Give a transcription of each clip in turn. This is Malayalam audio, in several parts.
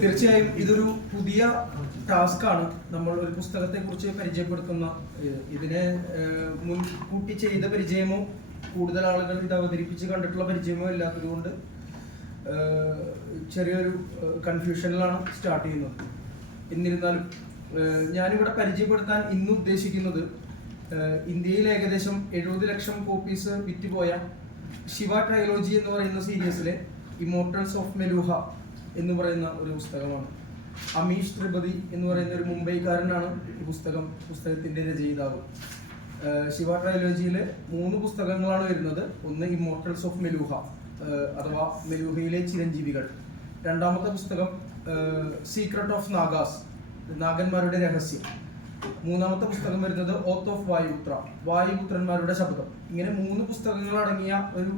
തീർച്ചയായും ഇതൊരു പുതിയ ടാസ്ക്കാണ്. നമ്മൾ ഒരു പുസ്തകത്തെ കുറിച്ച് പരിചയപ്പെടുത്തുന്ന ഇതിനെ മുൻകൂട്ടി ചെയ്ത പരിചയമോ കൂടുതൽ ആളുകൾ ഇത് അവതരിപ്പിച്ച് കണ്ടിട്ടുള്ള പരിചയമോ ഇല്ലാത്തതുകൊണ്ട് ചെറിയൊരു കൺഫ്യൂഷനിലാണ് സ്റ്റാർട്ട് ചെയ്യുന്നത്. എന്നിരുന്നാലും ഞാനിവിടെ പരിചയപ്പെടുത്താൻ ഇന്ന് ഉദ്ദേശിക്കുന്നത് ഇന്ത്യയിൽ ഏകദേശം 70 ലക്ഷം കോപ്പീസ് വിറ്റുപോയ ശിവ ട്രയോളജി എന്ന് പറയുന്ന സീരീസിലെ ഇമോർട്ടൽസ് ഓഫ് മെലൂഹ എന്ന് പറയുന്ന ഒരു പുസ്തകമാണ്. അമീഷ് ത്രിപതി എന്ന് പറയുന്ന ഒരു മുംബൈക്കാരനാണ് ഈ പുസ്തകത്തിന്റെ രചയിതാവ്. ശിവ ട്രയോളജിയിലെ 3 പുസ്തകങ്ങളാണ് വരുന്നത്. ഒന്ന് ഇമോർട്ടൽസ് ഓഫ് മെലൂഹ അഥവാ മെലൂഹയിലെ ചിരഞ്ജീവികൾ. രണ്ടാമത്തെ പുസ്തകം സീക്രട്ട് ഓഫ് നാഗാസ്, നാഗന്മാരുടെ രഹസ്യം. മൂന്നാമത്തെ പുസ്തകം വരുന്നത് ഓത്ത് ഓഫ് വായുപുത്ര, വായുപുത്രന്മാരുടെ ശബ്ദം. ഇങ്ങനെ 3 പുസ്തകങ്ങൾ അടങ്ങിയ ഒരു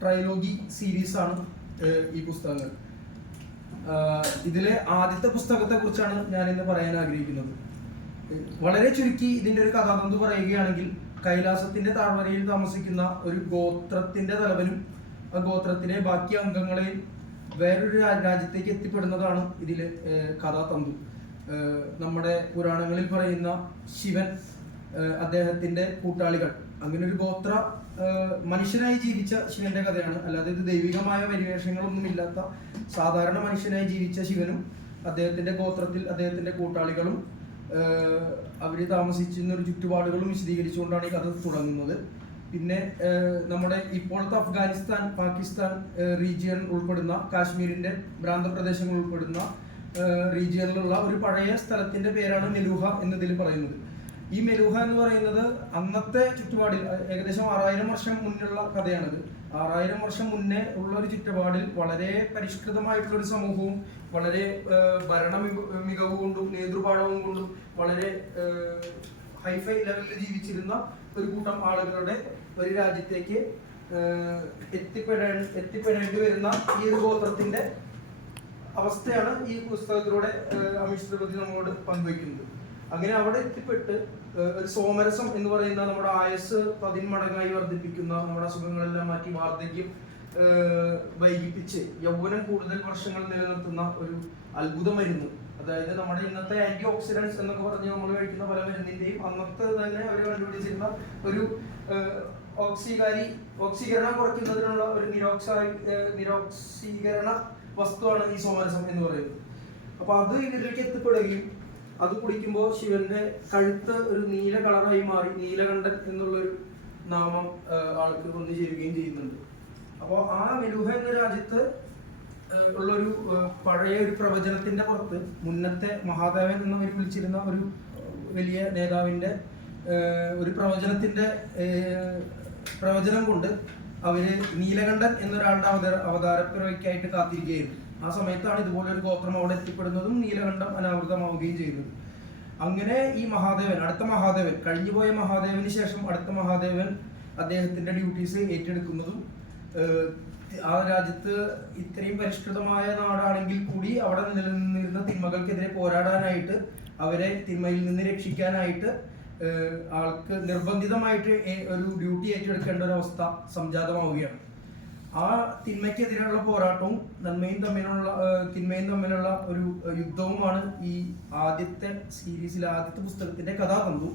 ട്രയോളജി സീരീസാണ് ഈ പുസ്തകങ്ങൾ. ഇതിലെ ആദ്യത്തെ പുസ്തകത്തെ കുറിച്ചാണ് ഞാൻ ഇന്ന് പറയാൻ ആഗ്രഹിക്കുന്നത്. വളരെ ചുരുക്കി ഇതിന്റെ ഒരു കഥാതന്തു പറയുകയാണെങ്കിൽ, കൈലാസത്തിന്റെ താഴ്വരയിൽ താമസിക്കുന്ന ഒരു ഗോത്രത്തിന്റെ തലവനും ആ ഗോത്രത്തിലെ ബാക്കി അംഗങ്ങളെയും വേറൊരു രാജ്യത്തേക്ക് എത്തിപ്പെടുന്നതാണ് ഇതിലെ കഥാതന്തു. നമ്മുടെ പുരാണങ്ങളിൽ പറയുന്ന ശിവൻ, അദ്ദേഹത്തിന്റെ കൂട്ടാളികൾ, അങ്ങനെ ഒരു ഗോത്ര മനുഷ്യനായി ജീവിച്ച ശിവന്റെ കഥയാണ്. അല്ലാതെ ഇത് ദൈവികമായ പരിവേഷങ്ങളൊന്നും ഇല്ലാത്ത സാധാരണ മനുഷ്യനായി ജീവിച്ച ശിവനും അദ്ദേഹത്തിന്റെ ഗോത്രത്തിൽ അദ്ദേഹത്തിന്റെ കൂട്ടാളികളും അവര് താമസിച്ചിരുന്ന ഒരു ചുറ്റുപാടുകളും വിശദീകരിച്ചുകൊണ്ടാണ് ഈ കഥ തുടങ്ങുന്നത്. പിന്നെ നമ്മുടെ ഇപ്പോഴത്തെ അഫ്ഗാനിസ്ഥാൻ, പാകിസ്ഥാൻ റീജിയൻ ഉൾപ്പെടുന്ന, കാശ്മീരിന്റെ പ്രാന്തപ്രദേശങ്ങൾ ഉൾപ്പെടുന്ന റീജിയനിലുള്ള ഒരു പഴയ സ്ഥലത്തിന്റെ പേരാണ് മെലൂഹ എന്നതിൽ പറയുന്നത്. ഈ മെലൂഹ എന്ന് പറയുന്നത് അന്നത്തെ ചുറ്റുപാടിൽ ഏകദേശം 6000 വർഷം മുന്നുള്ള കഥയാണിത്. 6000 വർഷം മുന്നേ ഉള്ള ഒരു ചുറ്റുപാടിൽ വളരെ പരിഷ്കൃതമായിട്ടുള്ള ഒരു സമൂഹവും വളരെ ഭരണ മികവ് കൊണ്ടും നേതൃപാഠവും കൊണ്ടും വളരെ ഹൈഫൈ ലെവലിൽ ജീവിച്ചിരുന്ന ഒരു കൂട്ടം ആളുകളുടെ ഒരു രാജ്യത്തേക്ക് എത്തിപ്പെടേണ്ടി വരുന്ന ഈ ഒരു ഗോത്രത്തിന്റെ അവസ്ഥയാണ് ഈ പുസ്തകത്തിലൂടെ അമീഷ് ത്രിപതി നമ്മളോട് പങ്കുവയ്ക്കുന്നത്. അങ്ങനെ അവിടെ എത്തിപ്പെട്ട് ഒരു സോമരസം എന്ന് പറയുന്ന നമ്മുടെ ആയുസ് 10 മടങ്ങായി വർദ്ധിപ്പിക്കുന്ന, നമ്മുടെ അസുഖങ്ങളെല്ലാം മാറ്റി വാർദ്ധക്യം വൈകിപ്പിച്ച് യൗവനം കൂടുതൽ വർഷങ്ങൾ നിലനിർത്തുന്ന ഒരു അത്ഭുത മരുന്ന്. അതായത് നമ്മുടെ ഇന്നത്തെ ആന്റി ഓക്സിഡൻസ് എന്നൊക്കെ പറഞ്ഞ് നമ്മൾ കഴിക്കുന്ന പല മരുന്നിന്റെയും അന്നത്തെ തന്നെ അവർ കണ്ടുപിടിച്ചിരുന്ന ഒരു ഓക്സീകരണം കുറയ്ക്കുന്നതിനുള്ള ഒരു നിരോക്സീകരണ വസ്തുവാണ് ഈ സോമരസം എന്ന് പറയുന്നത്. അപ്പൊ അത് ഇതിലേക്ക് എത്തിപ്പെടുകയും അത് കുടിക്കുമ്പോൾ ശിവന്റെ കഴുത്ത് ഒരു നീല കളറായി മാറി നീലകണ്ഠൻ എന്നുള്ളൊരു നാമം ആൾക്ക് വന്നു ചേരുകയും ചെയ്യുന്നുണ്ട്. അപ്പോൾ ആ മെലൂഹ എന്ന രാജ്യത്ത് ഉള്ളൊരു പഴയ ഒരു പ്രവചനത്തിന്റെ പുറത്ത് മുന്നത്തെ മഹാദേവൻ എന്ന് വിളിച്ചിരുന്ന ഒരു വലിയ നേതാവിന്റെ ഒരു പ്രവചനം കൊണ്ട് അവര് നീലകണ്ഠൻ എന്നൊരാളുടെ അവതാരപ്പിറവിക്കായിട്ട് കാത്തിരിക്കുകയായിരുന്നു. ആ സമയത്താണ് ഇതുപോലെ ഒരു ഗോത്രം അവിടെ എത്തിപ്പെടുന്നതും നീലകണ്ഠം അനാവൃതമാവുകയും ചെയ്യുന്നത്. അങ്ങനെ ഈ അടുത്ത മഹാദേവൻ, കഴിഞ്ഞുപോയ മഹാദേവന് ശേഷം അടുത്ത മഹാദേവൻ അദ്ദേഹത്തിന്റെ ഡ്യൂട്ടീസ് ഏറ്റെടുക്കുന്നതും ആ രാജ്യത്ത് ഇത്രയും പരിഷ്കൃതമായ നാടാണെങ്കിൽ കൂടി അവിടെ നിലനിന്നിരുന്ന തിന്മകൾക്കെതിരെ പോരാടാനായിട്ട്, അവരെ തിന്മയിൽ നിന്ന് രക്ഷിക്കാനായിട്ട് ആൾക്ക് നിർബന്ധിതമായിട്ട് ഒരു ഡ്യൂട്ടി ഏറ്റെടുക്കേണ്ട ഒരു അവസ്ഥ സംജാതമാവുകയാണ്. ആ തിന്മയ്ക്കെതിരെയുള്ള പോരാട്ടവും തിന്മയും തമ്മിലുള്ള ഒരു യുദ്ധവുമാണ് ഈ ആദ്യത്തെ സീരീസിലെ ആദ്യത്തെ പുസ്തകത്തിന്റെ കഥാതന്തു.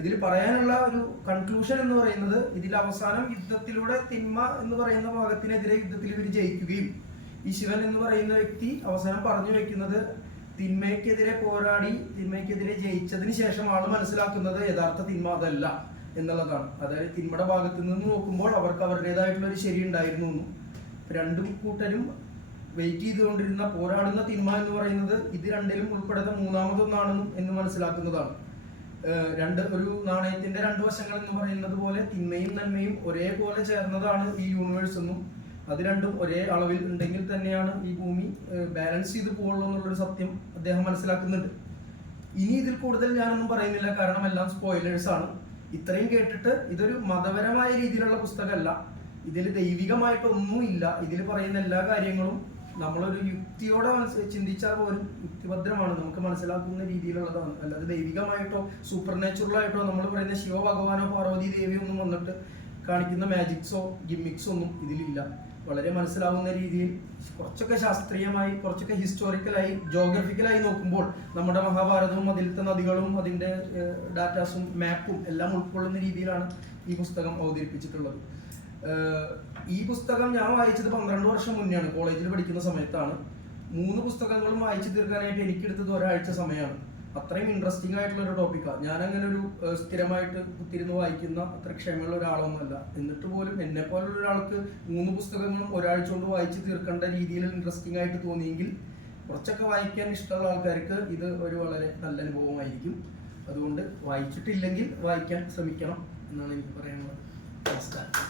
ഇതിൽ പറയാനുള്ള ഒരു കൺക്ലൂഷൻ എന്ന് പറയുന്നത്, ഇതിൽ അവസാനം യുദ്ധത്തിലൂടെ തിന്മ എന്ന് പറയുന്ന ഭാഗത്തിനെതിരെ യുദ്ധത്തിൽ ഇവർ ജയിക്കുകയും ഈ ശിവൻ എന്ന് പറയുന്ന വ്യക്തി അവസാനം പറഞ്ഞു വെക്കുന്നത്, തിന്മയ്ക്കെതിരെ പോരാടി തിന്മയ്ക്കെതിരെ ജയിച്ചതിന് ശേഷം ആള് മനസ്സിലാക്കുന്നത് യഥാർത്ഥ തിന്മ അതല്ല എന്നുള്ളതാണ്. അതായത് തിന്മയുടെ ഭാഗത്ത് നിന്ന് നോക്കുമ്പോൾ അവർക്ക് അവരുടേതായിട്ടുള്ള ഒരു ശരി ഉണ്ടായിരുന്നു എന്നും, രണ്ടും കൂട്ടരും വെയിറ്റ് ചെയ്തുകൊണ്ടിരുന്ന പോരാടുന്ന തിന്മ എന്ന് പറയുന്നത് ഇത് രണ്ടിലും ഉൾപ്പെടുന്ന മൂന്നാമതൊന്നാണെന്നും എന്ന് മനസ്സിലാക്കുന്നതാണ്. ഒരു നാണയത്തിന്റെ 2 വശങ്ങൾ എന്ന് പറയുന്നത് പോലെ തിന്മയും നന്മയും ഒരേപോലെ ചേർന്നതാണ് ഈ യൂണിവേഴ്സ് എന്നും, അത് രണ്ടും ഒരേ അളവിൽ ഉണ്ടെങ്കിൽ തന്നെയാണ് ഈ ഭൂമി ബാലൻസ് ചെയ്ത് പോകുള്ളൂ എന്നുള്ളൊരു സത്യം അദ്ദേഹം മനസ്സിലാക്കുന്നുണ്ട്. ഇനി ഇതിൽ കൂടുതൽ ഞാനൊന്നും പറയുന്നില്ല, കാരണം എല്ലാം സ്പോയിലേഴ്സ് ആണ്. ഇത്രയും കേട്ടിട്ട് ഇതൊരു മതപരമായ രീതിയിലുള്ള പുസ്തകമല്ല, ഇതിൽ ദൈവികമായിട്ടൊന്നും ഇല്ല. ഇതിൽ പറയുന്ന എല്ലാ കാര്യങ്ങളും നമ്മളൊരു യുക്തിയോടെ ചിന്തിച്ചാൽ പോലും യുക്തിഭദ്രമാണ്, നമുക്ക് മനസ്സിലാക്കുന്ന രീതിയിലുള്ളതാണ്. അല്ലാതെ ദൈവികമായിട്ടോ സൂപ്പർ നാച്ചുറലായിട്ടോ നമ്മൾ പറയുന്ന ശിവ ഭഗവാനോ പാർവതി ദേവിയോ ഒന്നും വന്നിട്ട് കാണിക്കുന്ന മാജിക്സോ ഗിമ്മിക്സോ ഒന്നും ഇതിലില്ല. വളരെ മനസ്സിലാവുന്ന രീതിയിൽ കുറച്ചൊക്കെ ശാസ്ത്രീയമായി, കുറച്ചൊക്കെ ഹിസ്റ്റോറിക്കലായി, ജോഗ്രഫിക്കലായി നോക്കുമ്പോൾ നമ്മുടെ മഹാഭാരതവും അതിലത്തെ നദികളും അതിൻ്റെ ഡാറ്റാസും മാപ്പും എല്ലാം ഉൾക്കൊള്ളുന്ന രീതിയിലാണ് ഈ പുസ്തകം അവതരിപ്പിച്ചിട്ടുള്ളത്. ഈ പുസ്തകം ഞാൻ വായിച്ചത് 12 വർഷം മുന്നെയാണ്, കോളേജിൽ പഠിക്കുന്ന സമയത്താണ്. 3 പുസ്തകങ്ങളും വായിച്ചു തീർക്കാനായിട്ട് എനിക്കെടുത്തത് ഒരാഴ്ച സമയമാണ്. അത്രയും ഇൻട്രസ്റ്റിംഗ് ആയിട്ടുള്ള ഒരു ടോപ്പിക്കാണ്. ഞാനങ്ങനെ ഒരു സ്ഥിരമായിട്ട് കുത്തിരുന്ന് വായിക്കുന്ന അത്ര ക്ഷമയുള്ള ഒരാളൊന്നുമല്ല. എന്നിട്ട് പോലും എന്നെ പോലുള്ള ഒരാൾക്ക് 3 പുസ്തകങ്ങളും ഒരാഴ്ച കൊണ്ട് വായിച്ചു തീർക്കേണ്ട രീതിയിൽ ഇൻട്രസ്റ്റിംഗ് ആയിട്ട് തോന്നിയെങ്കിൽ കുറച്ചൊക്കെ വായിക്കാൻ ഇഷ്ടമുള്ള ആൾക്കാർക്ക് ഇത് ഒരു വളരെ നല്ല അനുഭവമായിരിക്കും. അതുകൊണ്ട് വായിച്ചിട്ടില്ലെങ്കിൽ വായിക്കാൻ ശ്രമിക്കണം എന്നാണ് എനിക്ക് പറയാനുള്ളത്. നമസ്കാരം.